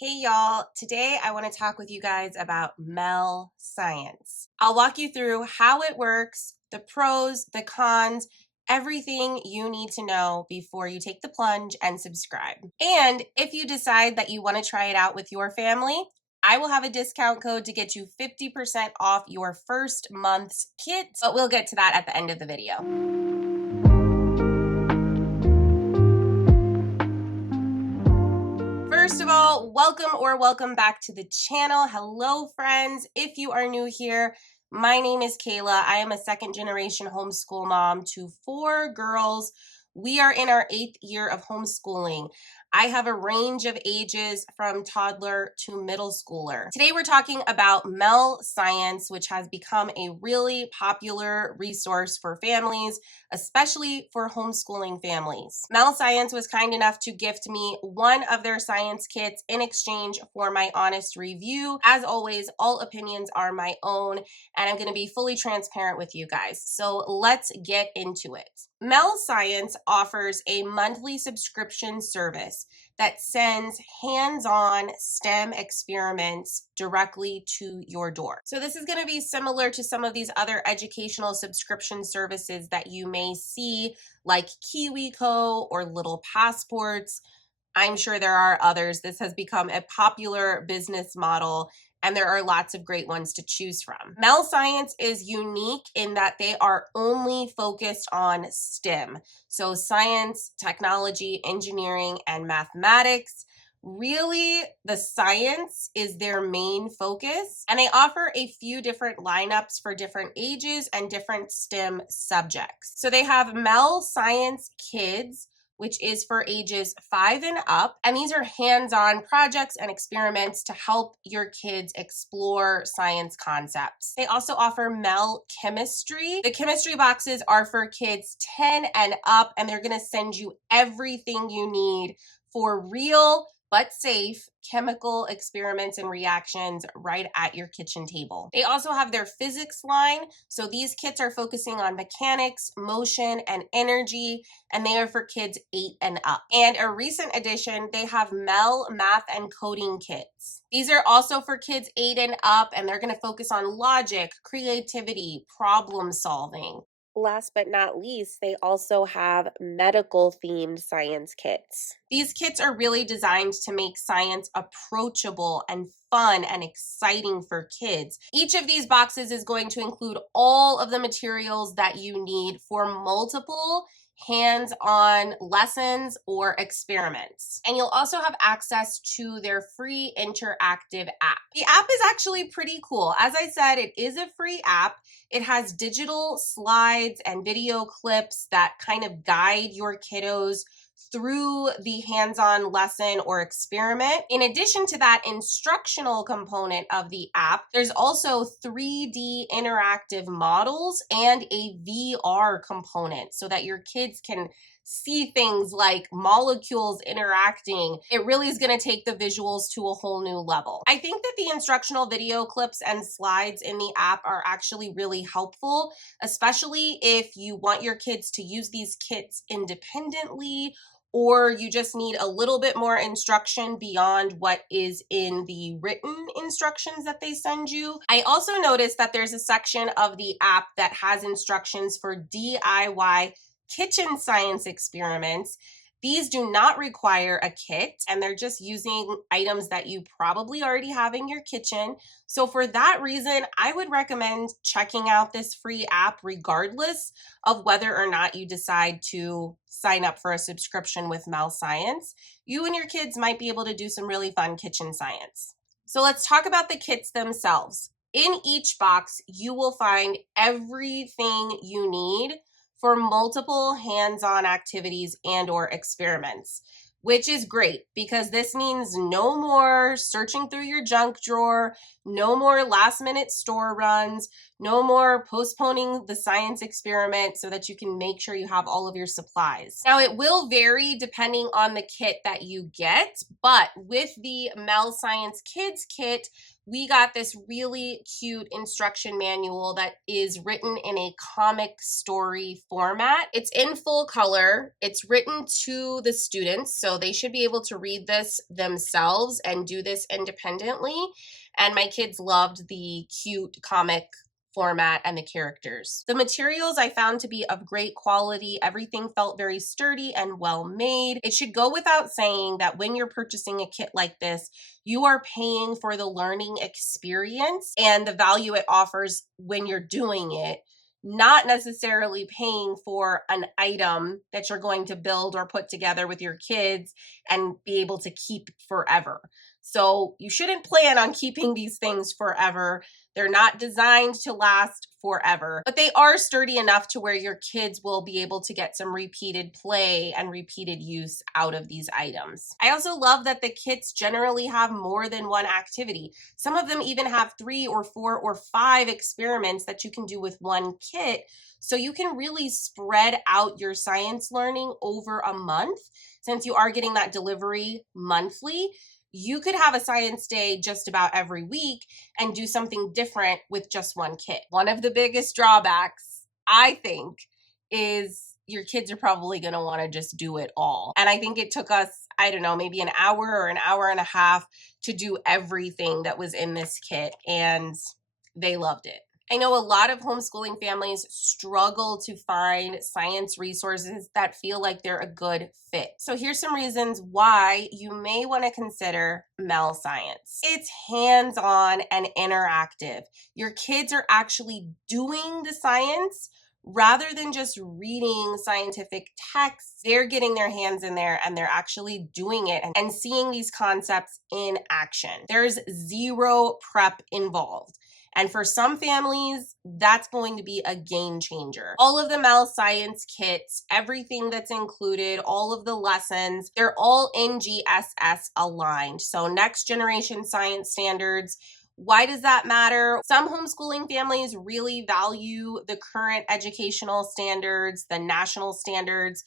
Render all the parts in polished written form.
Hey y'all, today I want to talk with you guys about MEL science. I'll walk you through how it works, the pros, the cons, everything you need to know before you take the plunge and subscribe. And if you decide that you want to try it out with your family, I will have a discount code to get you 50% off your first month's kit, but we'll get to that at the end of the video. First of all, welcome back to the channel. Hello, friends. If you are new here, my name is Kaela. I am a second-generation homeschool mom to 4 girls. We are in our 8th year of homeschooling. I have a range of ages from toddler to middle schooler. Today we're talking about MEL science, which has become a really popular resource for families, especially for homeschooling families. MEL Science was kind enough to gift me one of their science kits in exchange for my honest review. As always, all opinions are my own, and I'm going to be fully transparent with you guys. So let's get into it. MEL Science offers a monthly subscription service that sends hands-on STEM experiments directly to your door. So this is going to be similar to some of these other educational subscription services that you may see, like KiwiCo or Little Passports. I'm sure there are others. This has become a popular business model, and there are lots of great ones to choose from. MEL Science is unique in that they are only focused on STEM. So science, technology, engineering, and mathematics. Really, the science is their main focus, and they offer a few different lineups for different ages and different STEM subjects. So they have MEL Science Kids, which is for ages 5 and up. And these are hands-on projects and experiments to help your kids explore science concepts. They also offer MEL Chemistry. The chemistry boxes are for kids 10 and up, and they're gonna send you everything you need for real but safe chemical experiments and reactions right at your kitchen table. They also have their physics line. So these kits are focusing on mechanics, motion, and energy, and they are for kids 8 and up. And a recent addition, they have MEL Math and Coding Kits. These are also for kids 8 and up, and they're gonna focus on logic, creativity, problem solving. Last but not least, they also have medical themed science kits. These kits are really designed to make science approachable and fun and exciting for kids. Each of these boxes is going to include all of the materials that you need for multiple hands-on lessons or experiments. And you'll also have access to their free interactive app. The app is actually pretty cool. As I said, it is a free app. It has digital slides and video clips that kind of guide your kiddos through the hands-on lesson or experiment. In addition to that instructional component of the app, there's also 3D interactive models and a VR component so that your kids can see things like molecules interacting. It really is going to take the visuals to a whole new level. I think that the instructional video clips and slides in the app are actually really helpful, especially if you want your kids to use these kits independently, or you just need a little bit more instruction beyond what is in the written instructions that they send you. I also noticed that there's a section of the app that has instructions for DIY kitchen science experiments. These do not require a kit, and they're just using items that you probably already have in your kitchen. So for that reason, I would recommend checking out this free app regardless of whether or not you decide to sign up for a subscription with MEL Science. You and your kids might be able to do some really fun kitchen science. So let's talk about the kits themselves. In each box, you will find everything you need for multiple hands-on activities and or experiments, which is great because this means no more searching through your junk drawer, no more last-minute store runs, no more postponing the science experiment so that you can make sure you have all of your supplies. Now, it will vary depending on the kit that you get, but with the MEL Science Kids kit, we got this really cute instruction manual that is written in a comic story format. It's in full color. It's written to the students, so they should be able to read this themselves and do this independently. And my kids loved the cute comic format and the characters. The materials I found to be of great quality. Everything felt very sturdy and well made. It should go without saying that when you're purchasing a kit like this, you are paying for the learning experience and the value it offers when you're doing it, not necessarily paying for an item that you're going to build or put together with your kids and be able to keep forever. So you shouldn't plan on keeping these things forever. They're not designed to last forever, but they are sturdy enough to where your kids will be able to get some repeated play and repeated use out of these items. I also love that the kits generally have more than one activity. Some of them even have 3 or 4 or 5 experiments that you can do with one kit. So you can really spread out your science learning over a month. Since you are getting that delivery monthly, you could have a science day just about every week and do something different with just one kit. One of the biggest drawbacks, I think, is your kids are probably going to want to just do it all. And I think it took us, I don't know, maybe an hour or an hour and a half to do everything that was in this kit, and they loved it. I know a lot of homeschooling families struggle to find science resources that feel like they're a good fit. So here's some reasons why you may want to consider MEL Science. It's hands-on and interactive. Your kids are actually doing the science rather than just reading scientific texts. They're getting their hands in there and they're actually doing it and seeing these concepts in action. There's zero prep involved. And for some families, that's going to be a game changer. All of the MEL Science kits, everything that's included, all of the lessons, they're all NGSS aligned. So next generation science standards. Why does that matter? Some homeschooling families really value the current educational standards, the national standards.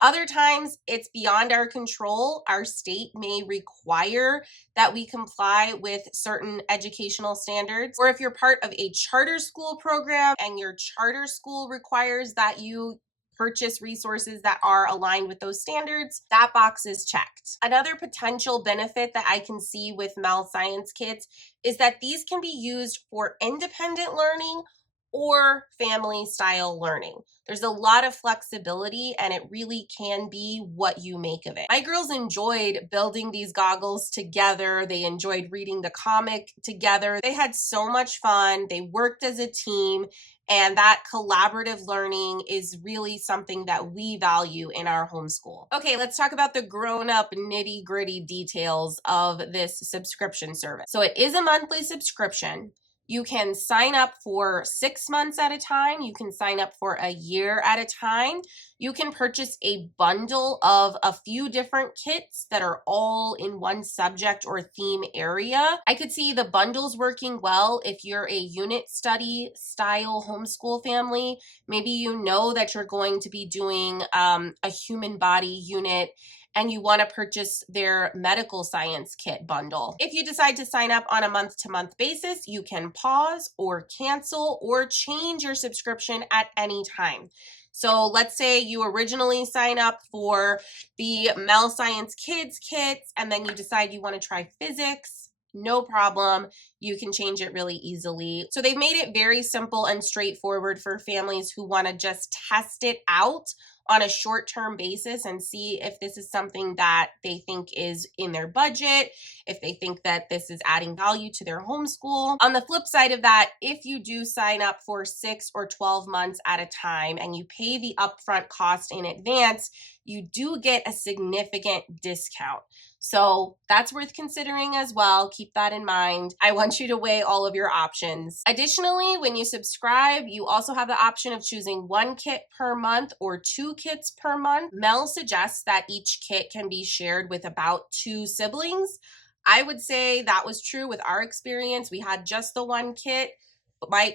Other times, it's beyond our control. Our state may require that we comply with certain educational standards. Or if you're part of a charter school program and your charter school requires that you purchase resources that are aligned with those standards, that box is checked. Another potential benefit that I can see with MEL Science kits is that these can be used for independent learning or family style learning. There's a lot of flexibility and it really can be what you make of it. My girls enjoyed building these goggles together. They enjoyed reading the comic together. They had so much fun. They worked as a team, and that collaborative learning is really something that we value in our homeschool. Okay, let's talk about the grown-up nitty-gritty details of this subscription service. So it is a monthly subscription. You can sign up for 6 months at a time. You can sign up for a year at a time. You can purchase a bundle of a few different kits that are all in one subject or theme area. I could see the bundles working well if you're a unit study style homeschool family. Maybe you know that you're going to be doing a human body unit and you want to purchase their medical science kit bundle. If you decide to sign up on a month-to-month basis, you can pause or cancel or change your subscription at any time. So let's say you originally sign up for the MEL Science Kids kits and then you decide you want to try physics. No problem. You can change it really easily. So they've made it very simple and straightforward for families who want to just test it out on a short-term basis and see if this is something that they think is in their budget, if they think that this is adding value to their homeschool. On the flip side of that, if you do sign up for 6 or 12 months at a time and you pay the upfront cost in advance, you do get a significant discount. So that's worth considering as well. Keep that in mind. I want you to weigh all of your options. Additionally, when you subscribe, you also have the option of choosing 1 kit per month or 2 kits per month. MEL suggests that each kit can be shared with about 2 siblings. I would say that was true with our experience. We had just the 1 kit, but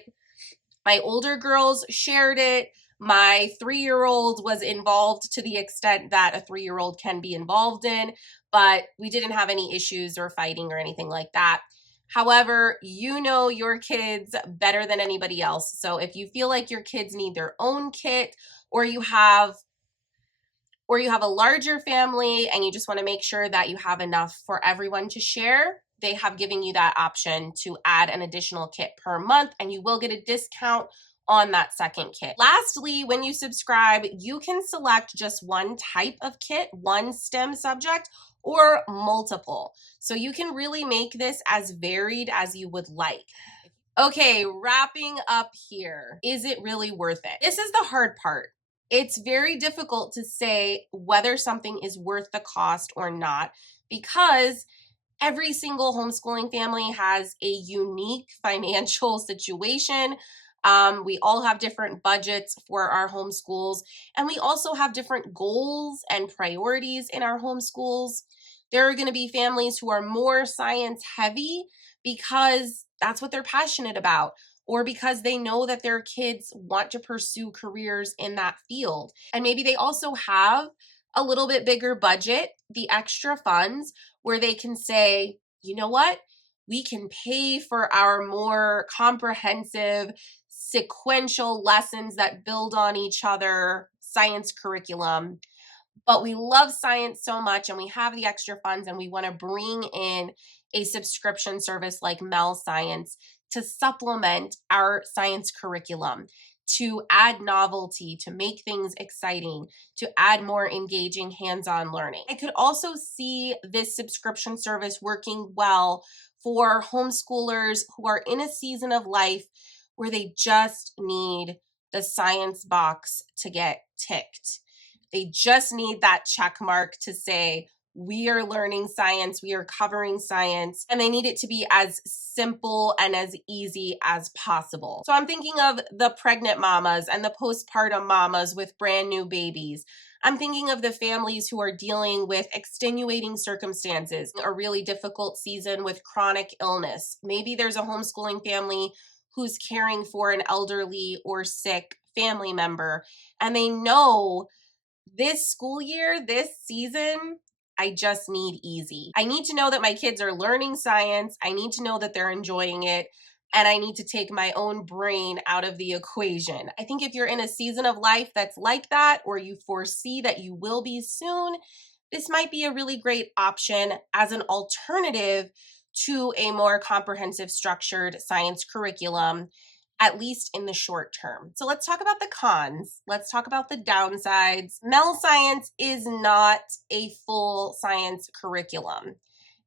my older girls shared it. My 3-year-old was involved to the extent that a 3-year-old can be involved in, but we didn't have any issues or fighting or anything like that. However, you know your kids better than anybody else. So if you feel like your kids need their own kit, or you have a larger family and you just want to make sure that you have enough for everyone to share, they have given you that option to add an additional kit per month, and you will get a discount on that second kit. Lastly, when you subscribe, you can select just one type of kit, one STEM subject, or multiple. So you can really make this as varied as you would like. Okay, wrapping up here. Is it really worth it? This is the hard part. It's very difficult to say whether something is worth the cost or not, because every single homeschooling family has a unique financial situation. We all have different budgets for our homeschools, and we also have different goals and priorities in our homeschools. There are going to be families who are more science heavy because that's what they're passionate about, or because they know that their kids want to pursue careers in that field. And maybe they also have a little bit bigger budget, the extra funds, where they can say, you know what? We can pay for our more comprehensive, sequential lessons that build on each other science curriculum. But we love science so much and we have the extra funds, and we want to bring in a subscription service like MEL Science to supplement our science curriculum, to add novelty, to make things exciting, to add more engaging hands-on learning. I could also see this subscription service working well for homeschoolers who are in a season of life where they just need the science box to get ticked. They just need that check mark to say, we are learning science, we are covering science, and they need it to be as simple and as easy as possible. So I'm thinking of the pregnant mamas and the postpartum mamas with brand new babies. I'm thinking of the families who are dealing with extenuating circumstances, a really difficult season with chronic illness. Maybe there's a homeschooling family who's caring for an elderly or sick family member, and they know this school year, this season, I just need easy. I need to know that my kids are learning science. I need to know that they're enjoying it. And I need to take my own brain out of the equation. I think if you're in a season of life that's like that, or you foresee that you will be soon, this might be a really great option as an alternative to a more comprehensive structured science curriculum, at least in the short term. So let's talk about the cons. Let's talk about the downsides. MEL Science is not a full science curriculum.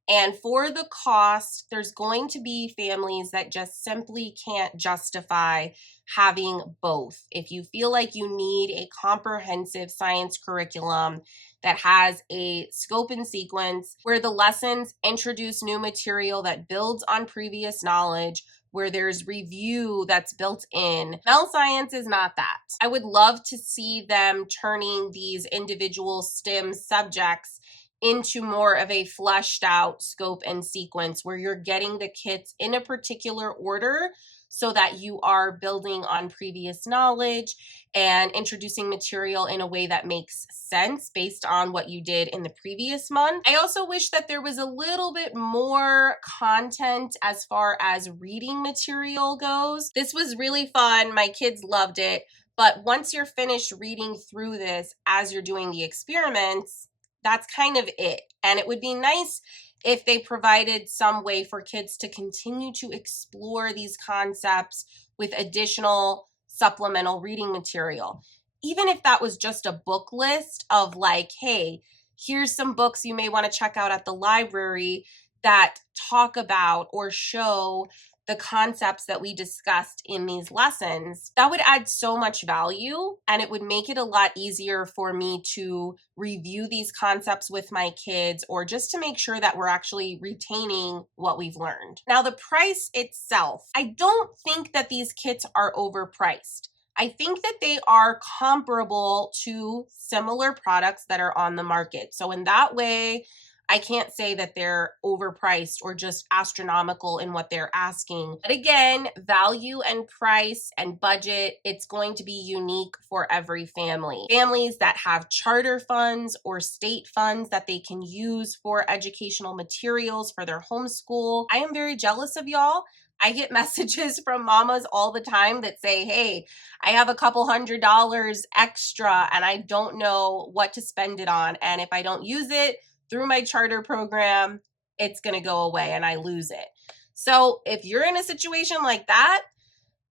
And for the cost, there's going to be families that just simply can't justify having both. If you feel like you need a comprehensive science curriculum that has a scope and sequence, where the lessons introduce new material that builds on previous knowledge, where there's review that's built in, MEL Science is not that. I would love to see them turning these individual STEM subjects into more of a fleshed out scope and sequence, where you're getting the kits in a particular order so that you are building on previous knowledge and introducing material in a way that makes sense based on what you did in the previous month. I also wish that there was a little bit more content as far as reading material goes. This was really fun. My kids loved it. But once you're finished reading through this as you're doing the experiments, that's kind of it. And it would be nice if they provided some way for kids to continue to explore these concepts with additional supplemental reading material. Even if that was just a book list of like, hey, here's some books you may want to check out at the library that talk about or show the concepts that we discussed in these lessons, that would add so much value, and it would make it a lot easier for me to review these concepts with my kids, or just to make sure that we're actually retaining what we've learned. Now, the price itself, I don't think that these kits are overpriced. I think that they are comparable to similar products that are on the market. So in that way, I can't say that they're overpriced or just astronomical in what they're asking. But again, value and price and budget, it's going to be unique for every family. Families that have charter funds or state funds that they can use for educational materials for their homeschool. I am very jealous of y'all. I get messages from mamas all the time that say, hey, I have a couple $100 extra and I don't know what to spend it on. And if I don't use it through my charter program, it's going to go away and I lose it. So if you're in a situation like that,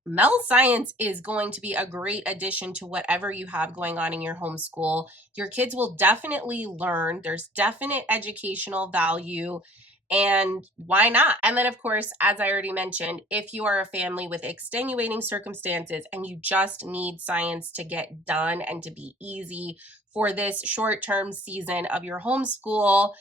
MEL Science is going to be a great addition to whatever you have going on in your homeschool. Your kids will definitely learn. There's definite educational value. And why not? And then, of course, as I already mentioned, if you are a family with extenuating circumstances and you just need science to get done and to be easy for this short-term season of your homeschool,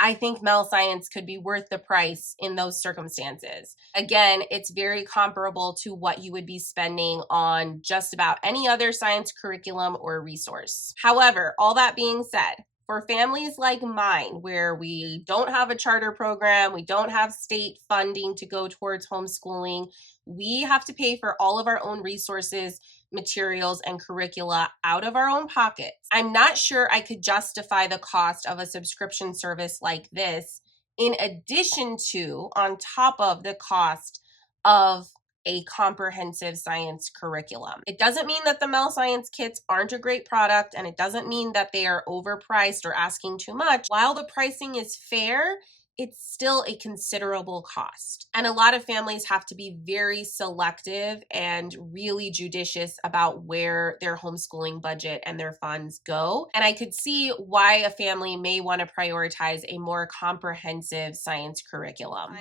I think MEL Science could be worth the price in those circumstances. Again, it's very comparable to what you would be spending on just about any other science curriculum or resource. However, all that being said, for families like mine, where we don't have a charter program, we don't have state funding to go towards homeschooling, we have to pay for all of our own resources, materials, and curricula out of our own pockets. I'm not sure I could justify the cost of a subscription service like this, in addition to, on top of the cost of a comprehensive science curriculum. It doesn't mean that the MEL Science kits aren't a great product, and it doesn't mean that they are overpriced or asking too much. While the pricing is fair, it's still a considerable cost. And a lot of families have to be very selective and really judicious about where their homeschooling budget and their funds go. And I could see why a family may want to prioritize a more comprehensive science curriculum.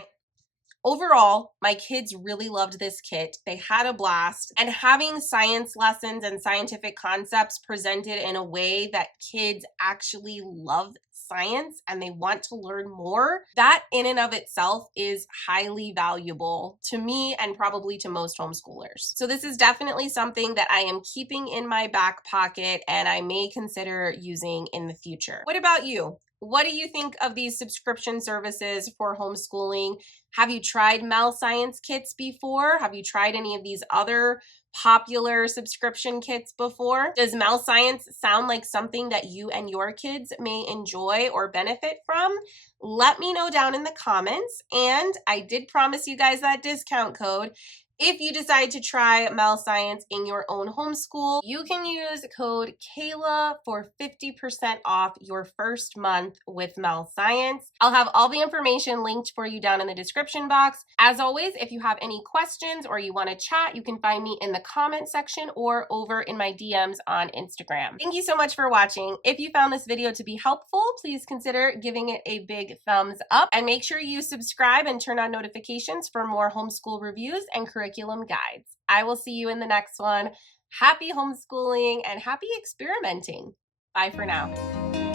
Overall, my kids really loved this kit. They had a blast, and having science lessons and scientific concepts presented in a way that kids actually love science and they want to learn more, that in and of itself is highly valuable to me and probably to most homeschoolers. So this is definitely something that I am keeping in my back pocket and I may consider using in the future. What about you? What do you think of these subscription services for homeschooling? Have you tried MEL Science kits before? Have you tried any of these other popular subscription kits before? Does MEL Science sound like something that you and your kids may enjoy or benefit from? Let me know down in the comments. And I did promise you guys that discount code. If you decide to try MEL Science in your own homeschool, you can use code Kaela for 50% off your first month with MEL Science. I'll have all the information linked for you down in the description box. As always, if you have any questions or you want to chat, you can find me in the comment section or over in my DMs on Instagram. Thank you so much for watching. If you found this video to be helpful, please consider giving it a big thumbs up and make sure you subscribe and turn on notifications for more homeschool reviews and curriculum guides. I will see you in the next one. Happy homeschooling and happy experimenting. Bye for now.